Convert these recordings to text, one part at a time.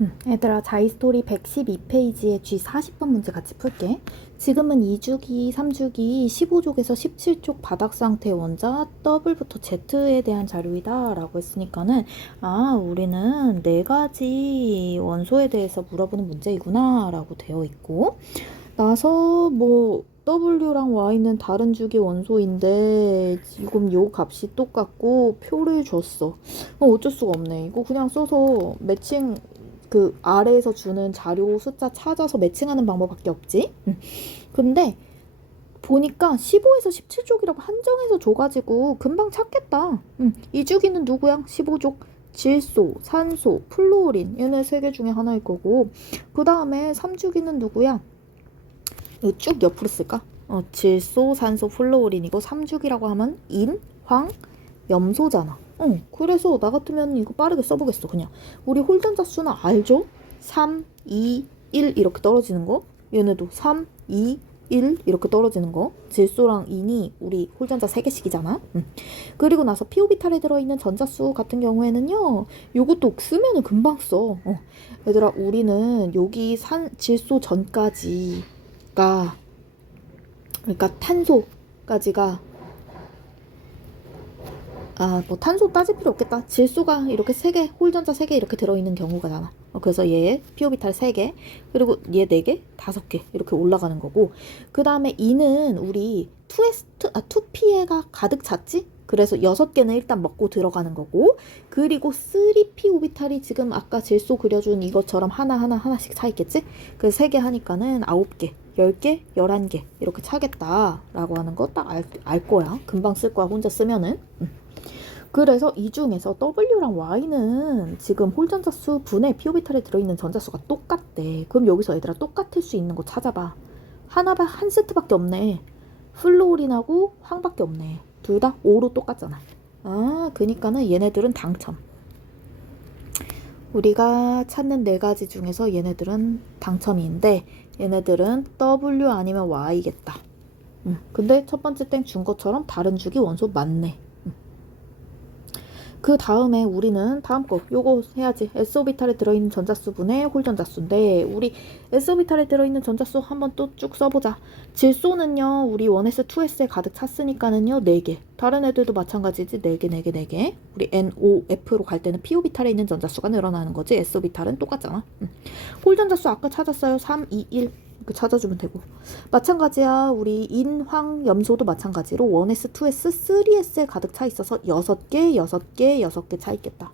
음, 얘들아 자이스토리 112페이지에 G40번 문제 같이 풀게. 지금은 2주기, 3주기, 15족에서 17족 바닥 상태 원자 W부터 Z에 대한 자료이다 라고 했으니까는 아 우리는 네 가지 원소에 대해서 물어보는 문제이구나 라고 되어 있고 나서 뭐 W랑 Y는 다른 주기 원소인데 지금 요 값이 똑같고 표를 줬어. 어, 어쩔 수가 없네. 이거 그냥 써서 매칭 그 아래에서 주는 자료 숫자 찾아서 매칭하는 방법밖에 없지. 음. 근데 보니까 15에서 17족이라고 한정해서 줘가지고 금방 찾겠다. 음. 이 주기는 누구야? 15족. 질소, 산소, 플루오린 얘네 세 개 중에 하나일 거고 그 다음에 3주기는 누구야? 쭉 옆으로 쓸까? 어, 질소, 산소, 플루오린이고 3주기라고 하면 인, 황, 염소잖아. 어, 그래서 나 같으면 이거 빠르게 써보겠어, 그냥. 우리 홀전자 수는 알죠? 3, 2, 1 이렇게 떨어지는 거. 얘네도 3, 2, 1 이렇게 떨어지는 거. 질소랑 인이 우리 홀전자 3개씩이잖아. 음. 그리고 나서 피오비탈에 들어있는 전자수 같은 경우에는요. 요것도 쓰면은 금방 써. 어. 얘들아, 우리는 여기 산, 질소 전까지가 그러니까 탄소까지가 아, 뭐 탄소 따질 필요 없겠다. 질소가 이렇게 세 개, 홀전자 세개 이렇게 들어있는 경우가잖아. 어, 그래서 얘 피오비탈 세 개, 그리고 얘네 개, 다섯 개 이렇게 올라가는 거고. 그 다음에 이는 우리 2S, 아, 2P가 가득 찼지? 그래서 여섯 개는 일단 먹고 들어가는 거고. 그리고 3P 오비탈이 지금 아까 질소 그려준 이것처럼 하나하나 하나씩 차 있겠지? 그래서 세개 하니까는 아홉 개. 10개, 11개 이렇게 차겠다라고 하는 거 딱 알 알 거야. 금방 쓸 거야. 혼자 쓰면은. 음. 그래서 이 중에서 W랑 Y는 지금 홀전자 수 분의 피오비탈에 들어있는 전자수가 똑같대. 그럼 여기서 얘들아 똑같을 수 있는 거 찾아봐. 하나가 한 세트밖에 없네. 플로린하고 황밖에 없네. 둘 다 5로 똑같잖아. 아, 그니까는 얘네들은 당첨. 우리가 찾는 네 가지 중에서 얘네들은 당첨인데 얘네들은 W 아니면 Y겠다. 음, 근데 첫 번째 땡 준 것처럼 다른 주기 원소 맞네. 그 다음에 우리는 다음 거 요거 해야지. S오비탈에 들어있는 전자수분의 홀전자수인데 우리 S오비탈에 들어있는 전자수 한번 또 쭉 써보자. 질소는요 우리 1S, 2S에 가득 찼으니까는요 4개. 다른 애들도 마찬가지지. 4개, 4개, 4개. 우리 NOF로 갈 때는 P오비탈에 있는 전자수가 늘어나는 거지. S오비탈은 똑같잖아. 음. 홀전자수 아까 찾았어요. 3, 2, 1 이렇게 찾아주면 되고 마찬가지야 우리 인황 염소도 마찬가지로 1S, 2S, 3S에 가득 차 있어서 6개, 6개, 6개 차 있겠다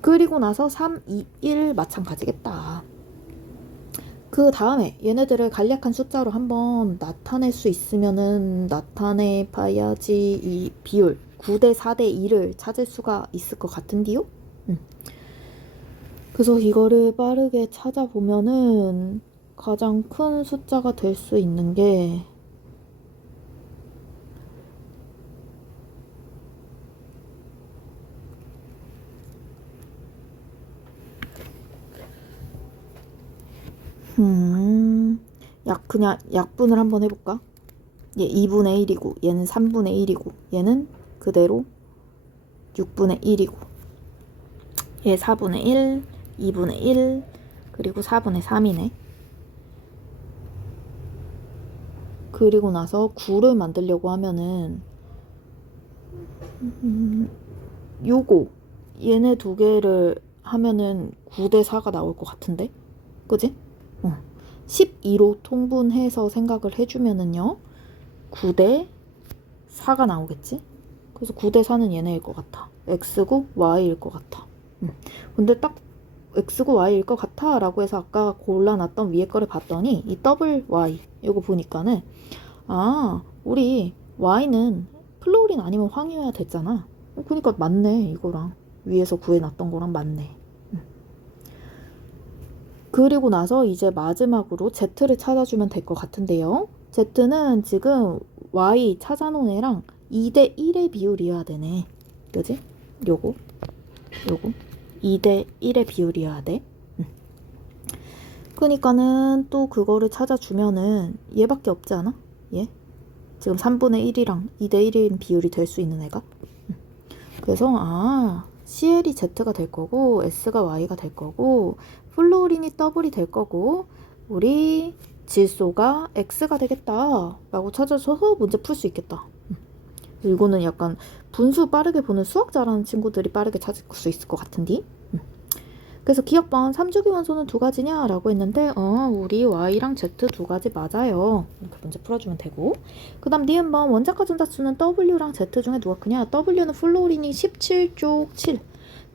그리고 나서 3, 2, 1 마찬가지겠다 그 다음에 얘네들을 간략한 숫자로 한번 나타낼 수 있으면은 나타내 봐야지 이 비율 9대 4대 2를 찾을 수가 있을 것 같은데요? 음. 그래서 이거를 빠르게 찾아보면은 가장 큰 숫자가 될 수 있는 게 음, 약 그냥 약분을 한번 해볼까? 얘 2분의 1이고 얘는 3분의 1이고 얘는 그대로 6분의 1이고 얘 4분의 1, 2분의 1 그리고 4분의 3이네. 그리고 나서 9를 만들려고 하면은 음, 요거 얘네 두 개를 하면은 9대 4가 나올 것 같은데 그지? 어. 12로 통분해서 생각을 해주면은요 9대 4가 나오겠지? 그래서 9대 4는 얘네일 것 같아 X고 Y일 것 같아 음. 근데 딱 X고 Y일 것 같아 라고 해서 아까 골라놨던 위에 거를 봤더니 이 더블 Y 이거 보니까는 아 우리 Y는 플로린 아니면 황이어야 됐잖아. 어, 그니까 맞네 이거랑. 위에서 구해놨던 거랑 맞네. 음. 그리고 나서 이제 마지막으로 Z를 찾아주면 될 것 같은데요. Z는 지금 Y 찾아놓은 애랑 2대 1의 비율이어야 되네. 그지? 요거? 요거 2대 1의 비율이어야 돼. 응. 그니까는 또 그거를 찾아주면은 얘밖에 없지 않아? 얘? 지금 3분의 1이랑 2대 1인 비율이 될 수 있는 애가? 응. 그래서 아 CL이 Z가 될 거고 S가 Y가 될 거고 플로린이 더블이 될 거고 우리 질소가 X가 되겠다 라고 찾아줘서 문제 풀 수 있겠다. 음. 이거는 약간 분수 빠르게 보는 수학 잘하는 친구들이 빠르게 찾을 수 있을 것 같은데. 음. 그래서 기억번 3주기 원소는 두 가지냐 라고 했는데 어 우리 Y랑 Z 두 가지 맞아요. 이렇게 문제 풀어주면 되고 그 다음 니은번 원자과 전자수는 W랑 Z 중에 누가 크냐 W는 플로린이 17쪽 7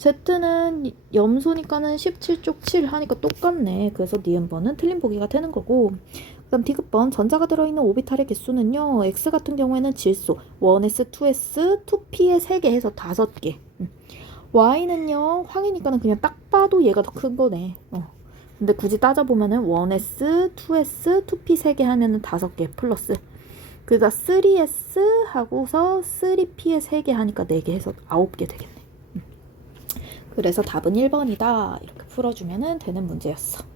Z는 염소니까는 17쪽 7 하니까 똑같네. 그래서 니은번은 틀린 보기가 되는 거고 그 다음 디귿번 전자가 들어있는 오비탈의 개수는요 X 같은 경우에는 질소 1S, 2S, 2P의 3개 해서 5개 음. Y는요 황이니까는 그냥 딱 봐도 얘가 더 큰 거네 어. 근데 굳이 따져보면은 1S, 2S, 2P 3개 하면은 5개 플러스 그다 3S 하고서 3P의 3개 하니까 4개 해서 9개 되겠네 음. 그래서 답은 1번이다. 이렇게 풀어주면 되는 문제였어